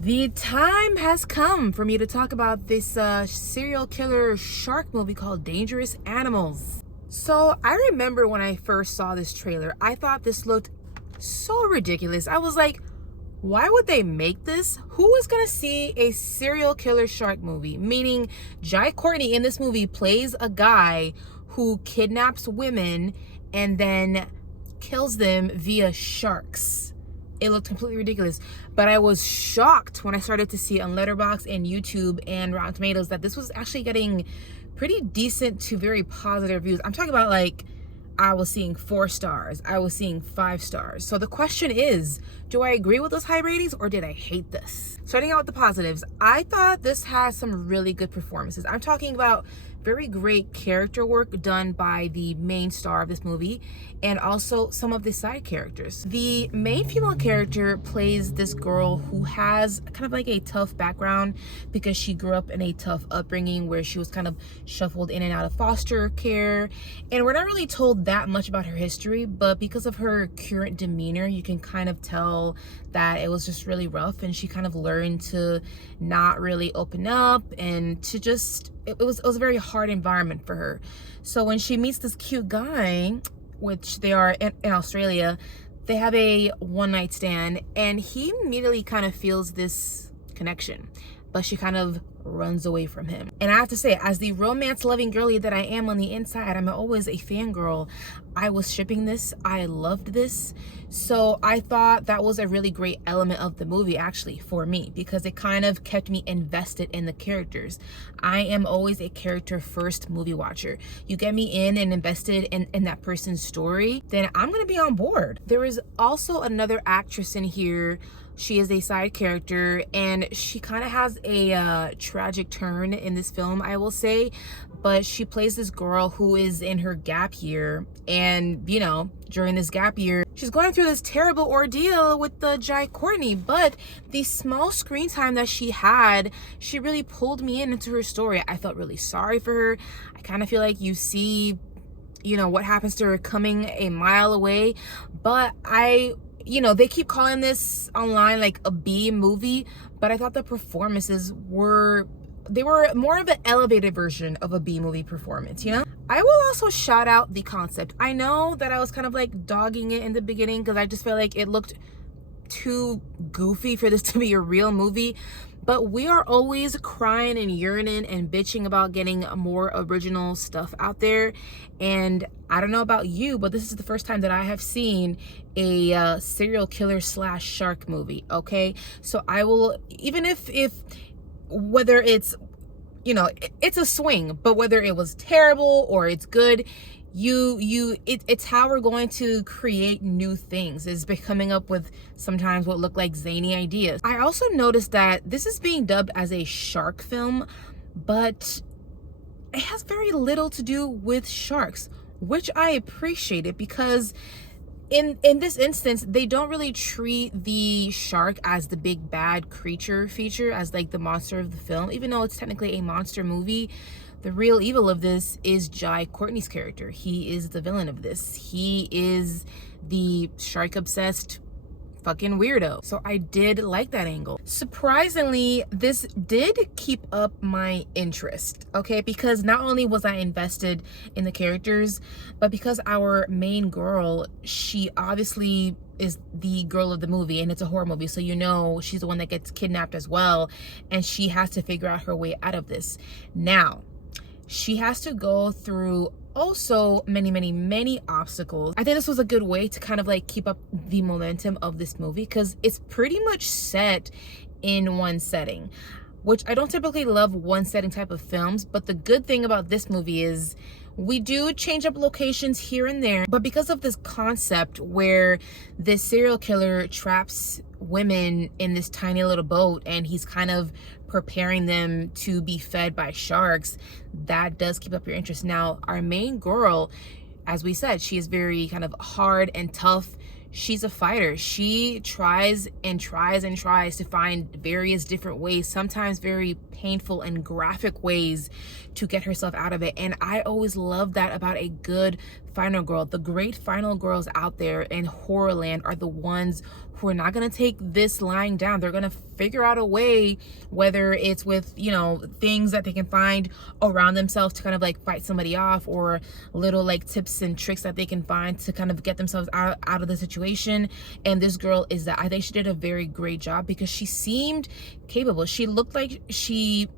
The time has come for me to talk about this serial killer shark movie called Dangerous Animals. So I remember when I first saw this trailer, I thought this looked so ridiculous. I was like, why would they make this? Who is gonna see a serial killer shark movie? Meaning Courtney in this movie plays a guy who kidnaps women and then kills them via sharks. It looked completely ridiculous, but I was shocked when I started to see on Letterboxd and YouTube and Rotten Tomatoes that this was actually getting pretty decent to very positive reviews. I'm talking about, like, I was seeing 4 stars, I was seeing 5 stars. So the question is, do I agree with those high ratings or did I hate this? Starting out with the positives, I thought this has some really good performances. I'm talking about very great character work done by the main star of this movie and also some of the side characters. The main female character plays this girl who has kind of like a tough background because she grew up in a tough upbringing where she was kind of shuffled in and out of foster care, and we're not really told that much about her history, but because of her current demeanor you can kind of tell that it was just really rough and she kind of learned to not really open up and to just it was a very hard environment for her. So when she meets this cute guy, which they are in Australia, they have a one-night stand and he immediately kind of feels this connection, but she kind of runs away from him. And I have to say, as the romance-loving girly that I am on the inside, I'm always a fangirl. I was shipping this. I loved this. So I thought that was a really great element of the movie, actually, for me, because it kind of kept me invested in the characters. I am always a character-first movie watcher. You get me in and invested in that person's story, then I'm gonna be on board. There is also another actress in here. She is a side character and she kind of has a tragic turn in this film, I will say, but she plays this girl who is in her gap year, and you know, during this gap year she's going through this terrible ordeal with the Courtney, but the small screen time that she had, she really pulled me into her story. I felt really sorry for her. I kind of feel like you see, you know, what happens to her coming a mile away, but you know, they keep calling this online like a B movie, but I thought the performances were more of an elevated version of a B movie performance, you know? I will also shout out the concept. I know that I was kind of like dogging it in the beginning because I just felt like it looked too goofy for this to be a real movie, but we are always crying and yearning and bitching about getting more original stuff out there. And I don't know about you, but this is the first time that I have seen a serial killer / shark movie. Okay, so I will, even if whether it's, you know, it's a swing, but whether it was terrible or it's good, it's how we're going to create new things, is by coming up with sometimes what look like zany ideas. I also noticed that this is being dubbed as a shark film, but it has very little to do with sharks, which I appreciate it, because in this instance they don't really treat the shark as the big bad creature feature, as like the monster of the film, even though it's technically a monster movie. The real evil of this is Courtney's character. He is the villain of this. He is the shark-obsessed fucking weirdo. So I did like that angle. Surprisingly, this did keep up my interest, okay? Because not only was I invested in the characters, but because our main girl, she obviously is the girl of the movie, and it's a horror movie, so you know she's the one that gets kidnapped as well, and she has to figure out her way out of this. Now, she has to go through also many obstacles. I think this was a good way to kind of like keep up the momentum of this movie, because it's pretty much set in one setting, which I don't typically love one setting type of films, but the good thing about this movie is we do change up locations here and there, but because of this concept where this serial killer traps women in this tiny little boat and he's kind of preparing them to be fed by sharks, that does keep up your interest. Now, our main girl, as we said, she is very kind of hard and tough. She's a fighter. She tries and tries and tries to find various different ways, sometimes very painful and graphic ways, to get herself out of it. And I always love that about a good final girl. The great final girls out there in horrorland are the ones who are not going to take this lying down. They're going to figure out a way, whether it's with, you know, things that they can find around themselves to kind of like fight somebody off, or little like tips and tricks that they can find to kind of get themselves out of the situation. And this girl is that. I think she did a very great job because she seemed capable. She looked like she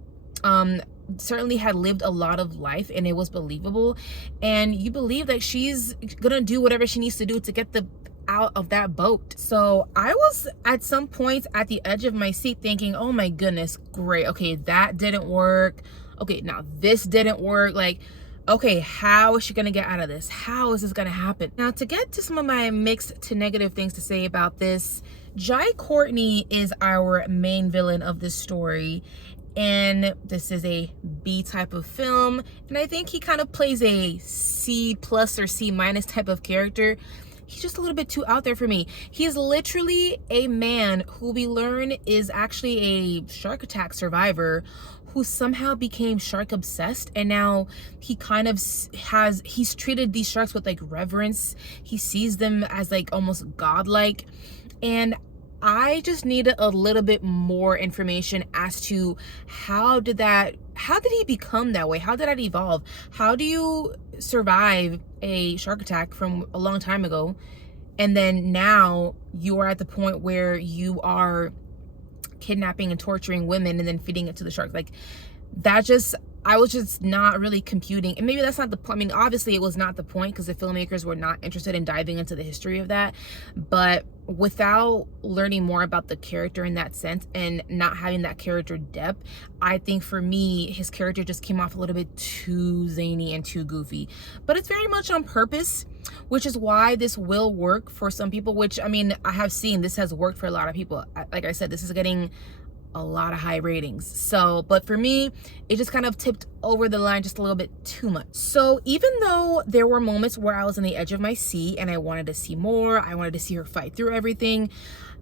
certainly had lived a lot of life, and it was believable, and you believe that she's gonna do whatever she needs to do to get the out of that boat. So I was at some points at the edge of my seat thinking, oh my goodness, great, okay, that didn't work, okay, now this didn't work, like, okay, how is she gonna get out of this? How is this gonna happen? Now, to get to some of my mixed to negative things to say about this, Courtney is our main villain of this story, and this is a B type of film, and I think he kind of plays a C+ or C- type of character. He's just a little bit too out there for me. He's literally a man who we learn is actually a shark attack survivor who somehow became shark obsessed, and now he kind of he's treated these sharks with like reverence. He sees them as like almost godlike, and I just needed a little bit more information as to how did he become that way? How did that evolve? How do you survive a shark attack from a long time ago, and then now you are at the point where you are kidnapping and torturing women and then feeding it to the sharks? Like, that just, I was just not really computing. And maybe that's not the point. I mean, obviously it was not the point because the filmmakers were not interested in diving into the history of that. But without learning more about the character in that sense and not having that character depth, I think for me, his character just came off a little bit too zany and too goofy. But it's very much on purpose, which is why this will work for some people, which, I mean, I have seen this has worked for a lot of people. Like I said, this is getting a lot of high ratings. So, but for me, it just kind of tipped over the line just a little bit too much. So even though there were moments where I was on the edge of my seat and I wanted to see more, I wanted to see her fight through everything,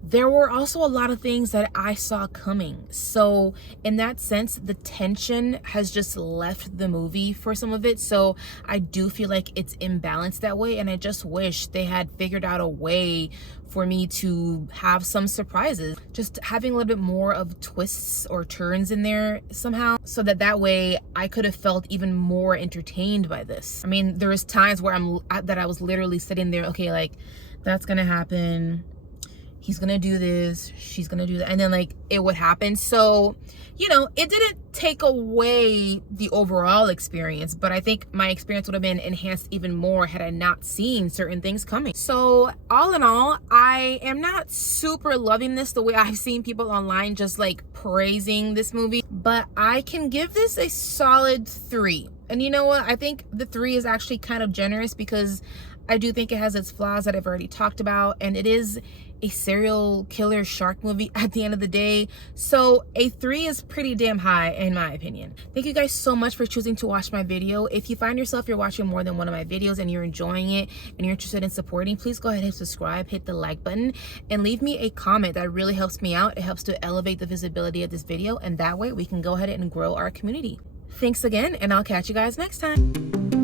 there were also a lot of things that I saw coming. So in that sense, the tension has just left the movie for some of it. So I do feel like it's imbalanced that way, and I just wish they had figured out a way for me to have some surprises, just having a little bit more of twists or turns in there somehow, so that way I could have felt even more entertained by this. I mean, there was times where I was literally sitting there, okay, like, that's gonna happen, he's gonna do this, she's gonna do that, and then like it would happen. So, you know, it didn't take away the overall experience, but I think my experience would have been enhanced even more had I not seen certain things coming. So all in all, I am not super loving this the way I've seen people online just like praising this movie, but I can give this a solid 3. And you know what? I think the 3 is actually kind of generous because I do think it has its flaws that I've already talked about, and it is a serial killer shark movie at the end of the day. So a 3 is pretty damn high in my opinion. Thank you guys so much for choosing to watch my video. If you find yourself you're watching more than one of my videos and you're enjoying it and you're interested in supporting, please go ahead and subscribe, hit the like button, and leave me a comment. That really helps me out. It helps to elevate the visibility of this video, and that way we can go ahead and grow our community. Thanks again, and I'll catch you guys next time.